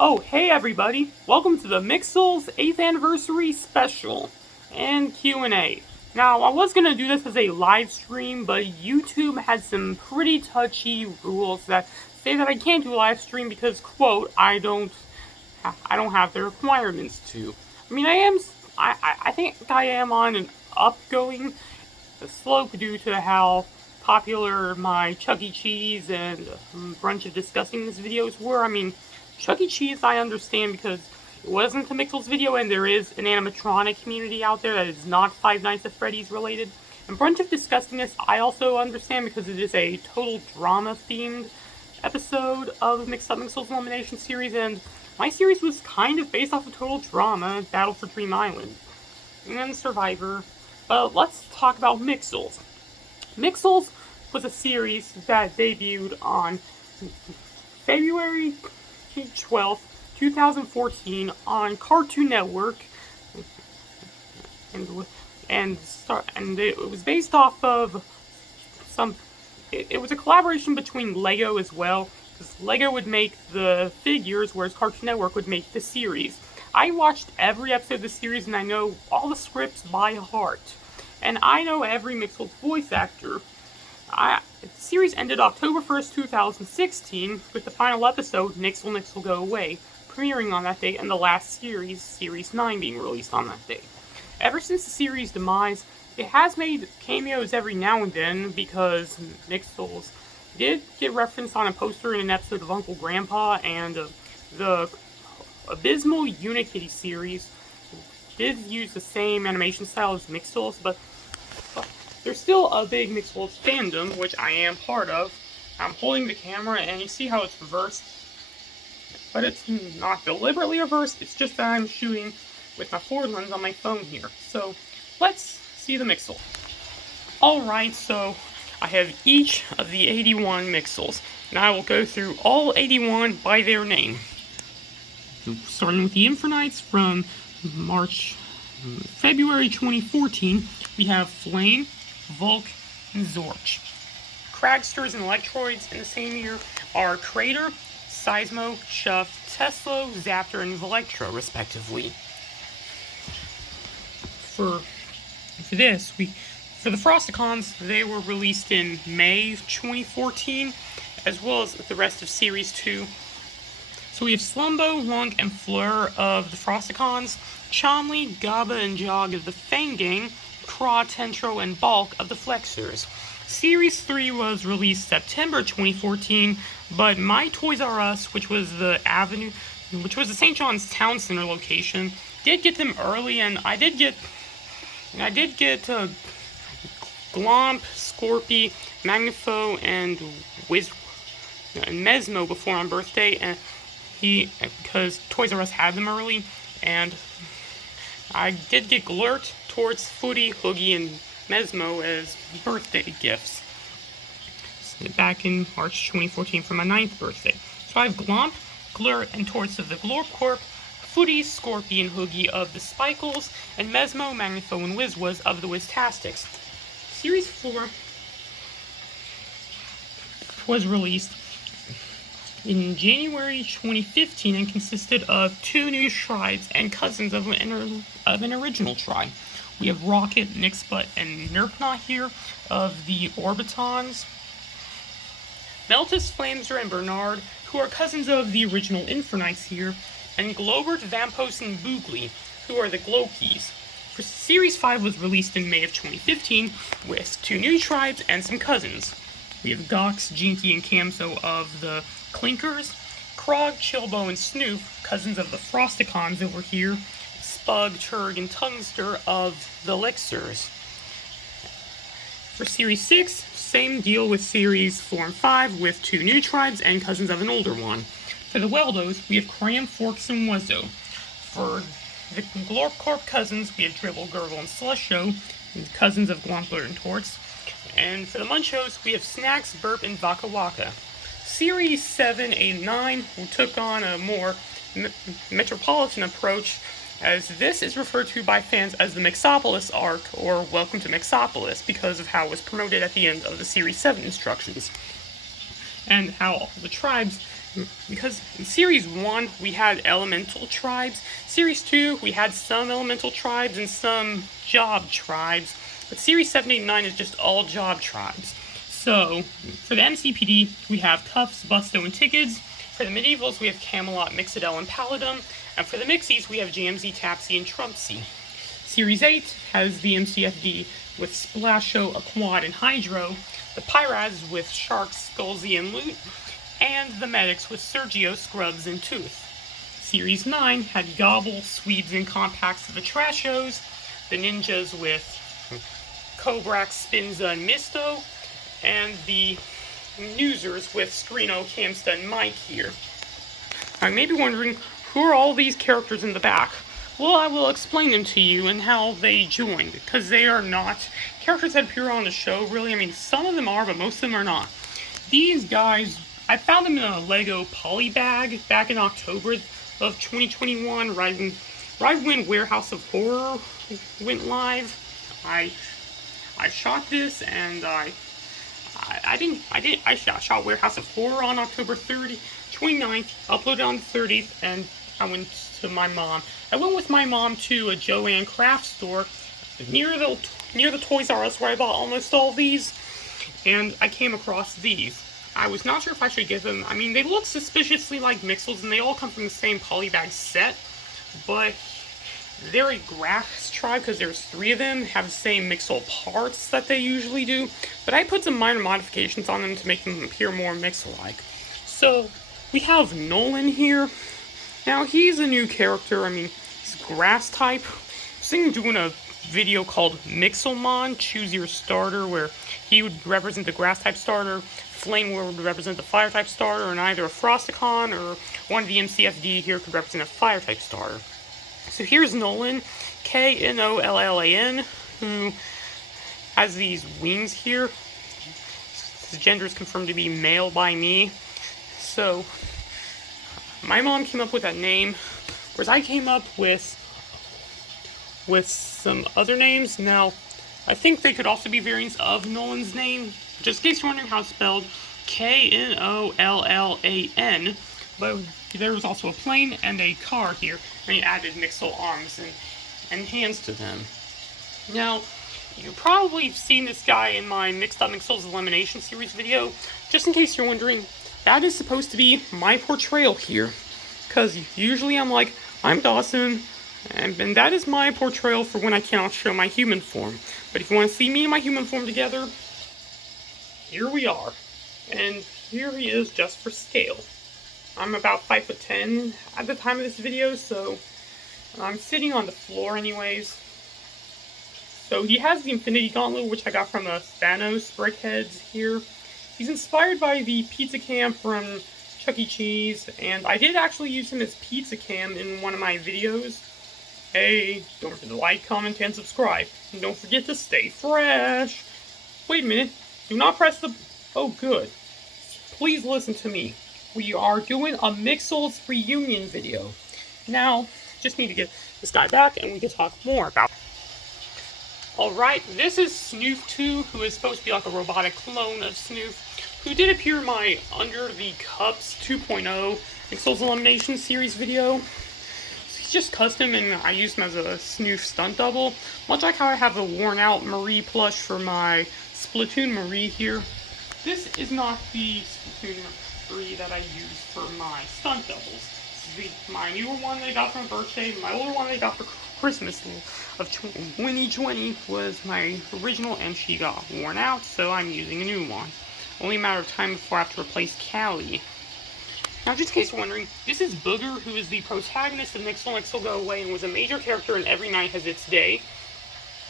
Oh, hey everybody! Welcome to the Mixels 8th Anniversary Special and Q&A. Now, I was gonna do this as a live stream, but YouTube has some pretty touchy rules that say that I can't do a live stream because, quote, I don't have the requirements to. I mean, I think I am on an upgoing slope due to how popular my Chuck E. Cheese and Brunch of Disgustingness videos were. I mean, Chuck E. Cheese I understand because it wasn't a Mixels video and there is an animatronic community out there that is not Five Nights at Freddy's related. And Brunch of Disgustingness I also understand because it is a total drama themed episode of the Mixels Elimination series, and my series was kind of based off of total drama, Battle for Dream Island, and Survivor. But let's talk about Mixels. Mixels was a series that debuted on February 12th, 2014 on Cartoon Network, and it was based off of it was a collaboration between Lego as well, because Lego would make the figures, whereas Cartoon Network would make the series. I watched every episode of the series and I know all the scripts by heart. And I know every Mixels voice actor. The series ended October 1st, 2016, with the final episode, Nixel Go Away, premiering on that date, and the last series, Series 9, being released on that day. Ever since the series' demise, it has made cameos every now and then, because Mixels did get referenced on a poster in an episode of Uncle Grandpa, and the abysmal Unikitty series did use the same animation style as Mixels, but there's still a big Mixels fandom, which I am part of. I'm holding the camera, and you see how it's reversed, but it's not deliberately reversed, it's just that I'm shooting with my forward lens on my phone here. So, let's see the Mixel. Alright, so I have each of the 81 Mixels, and I will go through all 81 by their name. Starting with the Infernites from February 2014, we have Flame, Volk, and Zorch. Cragsters and Electroids in the same year are Crater, Seismo, Chuff, Tesla, Zaptor, and Velectro, respectively. For the Frosticons, they were released in May 2014, as well as the rest of Series 2. So we have Slumbo, Lunk, and Fleur of the Frosticons, Chomley, Gaba, and Jog of the Fang Gang, Craw, Tentro, and Bulk of the Flexors. Series 3 was released September 2014, but My Toys R Us, which was the St. John's Town Center location, did get them early, and I did get Glomp, Scorpy, Magnifo, and Mesmo before on birthday, and because Toys R Us had them early, and I did get Glurt, Torts, Footy, Hoogie, and Mesmo as birthday gifts back in March 2014 for my 9th birthday. So I have Glomp, Glurt, and Torts of the Glorp Corp, Footy, Scorpy, and Hoogie of the Spikles, and Mesmo, Magnifo, and Wizwaz of the Wiztastics. Series 4 was released in January 2015 and consisted of 2 new tribes and cousins of an original tribe. We have Rocket, Nixbutt, and Nerpnot here of the Orbitons. Meltus, Flamser, and Bernard, who are cousins of the original Infernites here, and Globert, Vampos, and Boogly, who are the Glowkeys. For Series 5 was released in May of 2015 with 2 new tribes and some cousins. We have Gox, Jinky, and Camso of the Clinkers, Krog, Chilbo, and Snoof, cousins of the Frosticons over here, Spug, Turg, and Tungster of the Elixirs. For Series 6, same deal with Series 4 and 5 with 2 new tribes and cousins of an older one. For the Weldos, we have Cram, Forks, and Wuzzo. For the Glorp Corp cousins, we have Dribble, Gurgle, and Slusho, cousins of Glompler and Torts. And for the Munchos, we have Snacks, Burp, and Waka Waka. Series 7, 8, and 9 took on a more metropolitan approach, as this is referred to by fans as the Mixopolis arc, or Welcome to Mixopolis, because of how it was promoted at the end of the Series 7 instructions, and how all the tribes because in Series 1 we had elemental tribes, Series 2 we had some elemental tribes and some job tribes, but Series 7, 8, and 9 is just all job tribes. So, for the MCPD, we have Tufts, Busto, and Tickets. For the Medievals, we have Camelot, Mixodel, and Paladum. And for the Mixies, we have Jamsey, Tapsy, and Trumpsy. Series 8 has the MCFD with Splasho, Aquad, and Hydro. The Pyraz with Sharks, Skullsy, and Loot. And the Medics with Sergio, Scrubs, and Tooth. Series 9 had Gobble, Swedes, and Compacts of the Trashos. The Ninjas with Kobrax, Spinza, and Misto. And the Newsers with Screeno, Camsta, and Mike here. I may be wondering, who are all these characters in the back? Well, I will explain them to you and how they joined, because they are not characters that appear on the show, really. I mean, some of them are, but most of them are not. These guys, I found them in a Lego poly bag back in October of 2021, right when Warehouse of Horror went live. I shot this, and I shot Warehouse of Horror on October 29th, uploaded on the 30th, and I went to my mom. I went with my mom to a Joanne craft store near the Toys R Us where I bought almost all these, and I came across these. I was not sure if I should get them. I mean, they look suspiciously like Mixels, and they all come from the same polybag set, but they're a grass tribe because there's 3 of them, have the same Mixel parts that they usually do, but I put some minor modifications on them to make them appear more Mixel-like. So, we have Nolan here. Now, he's a new character. I mean, he's grass type. I was thinking of doing a video called Mixelmon, Choose Your Starter, where he would represent the grass type starter, Flame would represent the fire type starter, and either a Frosticon or one of the MCFD here could represent a fire type starter. So here's Nolan, Knollan, who has these wings here. His gender is confirmed to be male by me. So, my mom came up with that name, whereas I came up with some other names. Now, I think they could also be variants of Nolan's name. Just in case you're wondering how it's spelled, Knollan, but there was also a plane and a car here, and he added Mixel arms and hands to them. Now, you probably have seen this guy in my Mixed Up Mixels Elimination Series video. Just in case you're wondering, that is supposed to be my portrayal here, because usually I'm like, I'm Dawson, and that is my portrayal for when I cannot show my human form. But if you want to see me and my human form together, here we are. And here he is just for scale. I'm about 5'10" at the time of this video, so I'm sitting on the floor anyways. So he has the Infinity Gauntlet, which I got from the Thanos Brickheads here. He's inspired by the Pizza Cam from Chuck E. Cheese, and I did actually use him as Pizza Cam in one of my videos. Hey, don't forget to like, comment, and subscribe. And don't forget to stay fresh. Wait a minute, do not press the... Oh, good. Please listen to me. We are doing a Mixels reunion video. Now, just need to get this guy back and we can talk more about it. Alright, this is Snoof 2, who is supposed to be like a robotic clone of Snoof, who did appear in my Under the Cups 2.0 Mixels Elimination Series video. So he's just custom, and I used him as a Snoof stunt double, much like how I have a worn out Marie plush for my Splatoon Marie here. This is not the Splatoon Marie that I use for my stunt doubles. This is my newer one that I got for my birthday. My older one that I got for Christmas of 2020 was my original, and she got worn out, so I'm using a new one. Only a matter of time before I have to replace Callie. Now, just in case you're wondering, this is Booger, who is the protagonist of Mixel Mixel Go Away and was a major character in Every Night Has Its Day.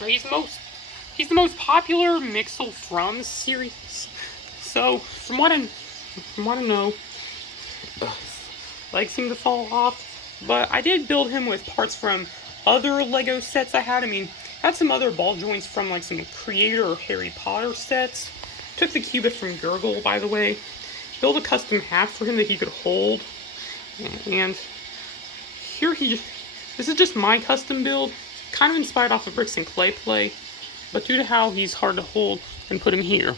Now, he's the most popular Mixel from the series. So, from what I know, legs seem to fall off, but I did build him with parts from other Lego sets I had. I mean, I had some other ball joints from like some Creator or Harry Potter sets. Took the Cubit from Gurgle, by the way. Built a custom hat for him that he could hold. And here this is just my custom build. Kind of inspired off of Bricks and Clay Play. But due to how he's hard to hold, and put him here.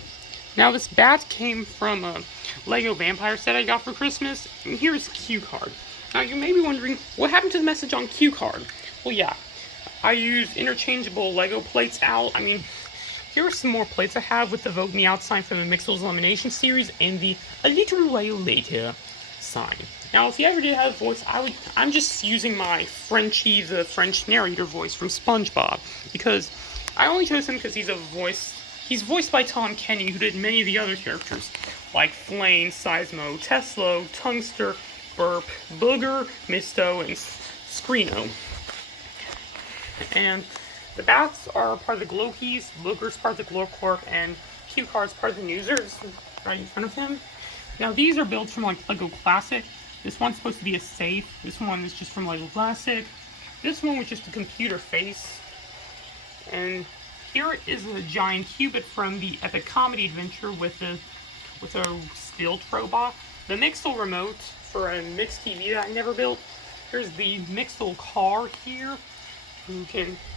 Now this bat came from a Lego vampire set I got for Christmas, and here's the cue card. Now you may be wondering, what happened to the message on cue card? Well yeah, I used interchangeable Lego plates out. I mean, here are some more plates I have with the Vote Me Out sign from the Mixels Elimination series and the A Little While Later sign. Now, if you ever did have a voice, I'm just using my Frenchie, the French narrator voice from SpongeBob, because I only chose him because he's voiced by Tom Kenny, who did many of the other characters, like Flame, Seismo, Teslo, Tungster, Burp, Booger, Misto, and Screeno. And the bats are part of the glow keys, Booger's part of the glow corp, and cue card's part of the users, right in front of him. Now these are built from like Lego Classic. This one's supposed to be a safe. This one is just from Lego Classic. This one was just a computer face. And here is a giant cubit from the Epic Comedy Adventure with a stilt robot. The Mixel remote for a Mix TV that I never built. Here's the Mixel car here.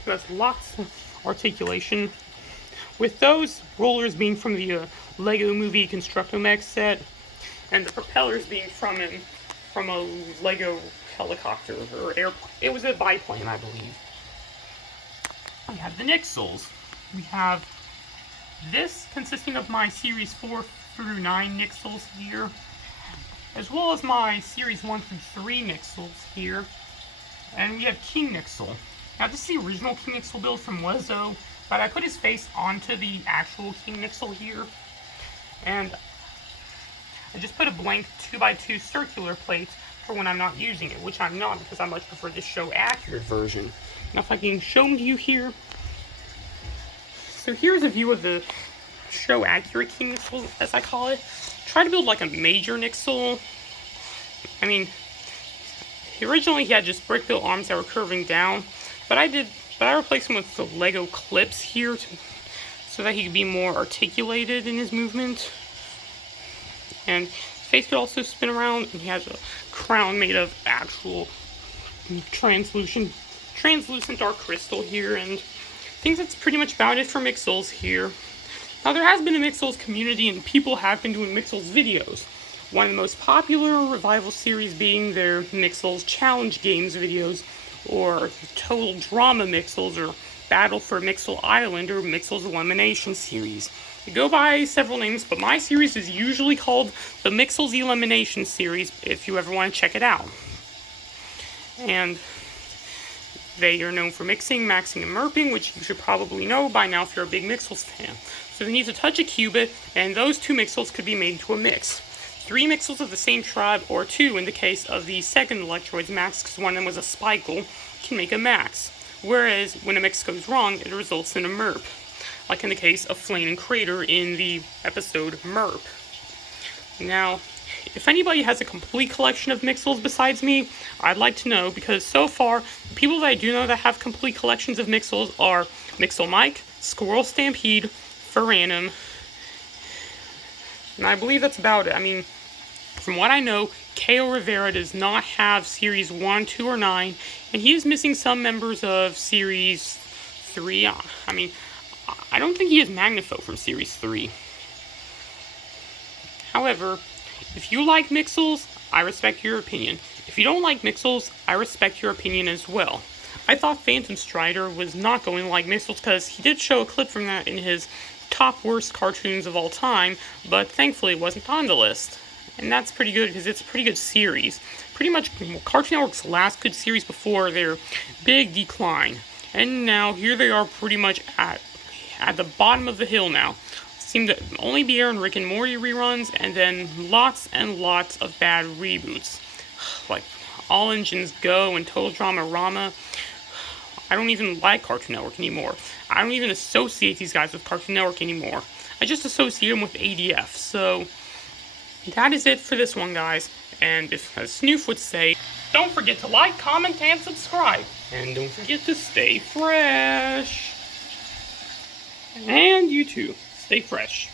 That's lots of articulation. With those rollers being from the Lego Movie Constructo-Mech set, and the propellers being from a Lego helicopter or airplane. It was a biplane, I believe. We have the Nixels. We have this consisting of my Series 4 through 9 Nixels here, as well as my Series 1 through 3 Nixels here. And we have King Nixel. Now this is the original King Nixel build from Wezzo, but I put his face onto the actual King Nixel here. And I just put a blank 2x2 circular plate for when I'm not using it, which I'm not because I much prefer the show accurate version. Now if I can show them to you here. So here's a view of the show accurate King Nixel, as I call it. Try to build like a major Nixel. I mean, originally he had just brick built arms that were curving down, but I replaced him with the Lego clips here so that he could be more articulated in his movement. And his face could also spin around, and he has a crown made of actual translucent dark crystal here, and I think that's pretty much about it for Mixels here. Now there has been a Mixels community, and people have been doing Mixels videos. One of the most popular revival series being their Mixels Challenge Games videos, or Total Drama Mixels, or Battle for Mixel Island, or Mixels Elimination series. They go by several names, but my series is usually called the Mixels Elimination series, if you ever want to check it out. And they are known for mixing, maxing, and merping, which you should probably know by now if you're a big Mixels fan. So they need to touch a cubit, and those two Mixels could be made into a mix. 3 Mixels of the same tribe, or 2 in the case of the second Electroids Max, because one of them was a Spikle, can make a Max. Whereas, when a mix goes wrong, it results in a Merp. Like in the case of Flame and Crater in the episode Merp. Now, if anybody has a complete collection of Mixels besides me, I'd like to know, because so far, the people that I do know that have complete collections of Mixels are Mixel Mike, Squirrel Stampede, Ferranum, and I believe that's about it. I mean, from what I know, K.O. Rivera does not have Series 1, 2, or 9, and he is missing some members of Series 3. I mean, I don't think he has Magnifo from Series 3. However, if you like Mixels, I respect your opinion. If you don't like Mixels, I respect your opinion as well. I thought Phantom Strider was not going to like Mixels because he did show a clip from that in his top worst cartoons of all time, but thankfully it wasn't on the list. And that's pretty good because it's a pretty good series. Pretty much Cartoon Network's last good series before their big decline. And now here they are pretty much at the bottom of the hill now. Seem to only be airing Rick and Morty reruns, and then lots and lots of bad reboots. Like All Engines Go and Total Drama Rama. I don't even like Cartoon Network anymore. I don't even associate these guys with Cartoon Network anymore. I just associate them with ADF. So that is it for this one, guys. And if, as Snoof would say, don't forget to like, comment, and subscribe. And don't forget to stay fresh. And you too, stay fresh.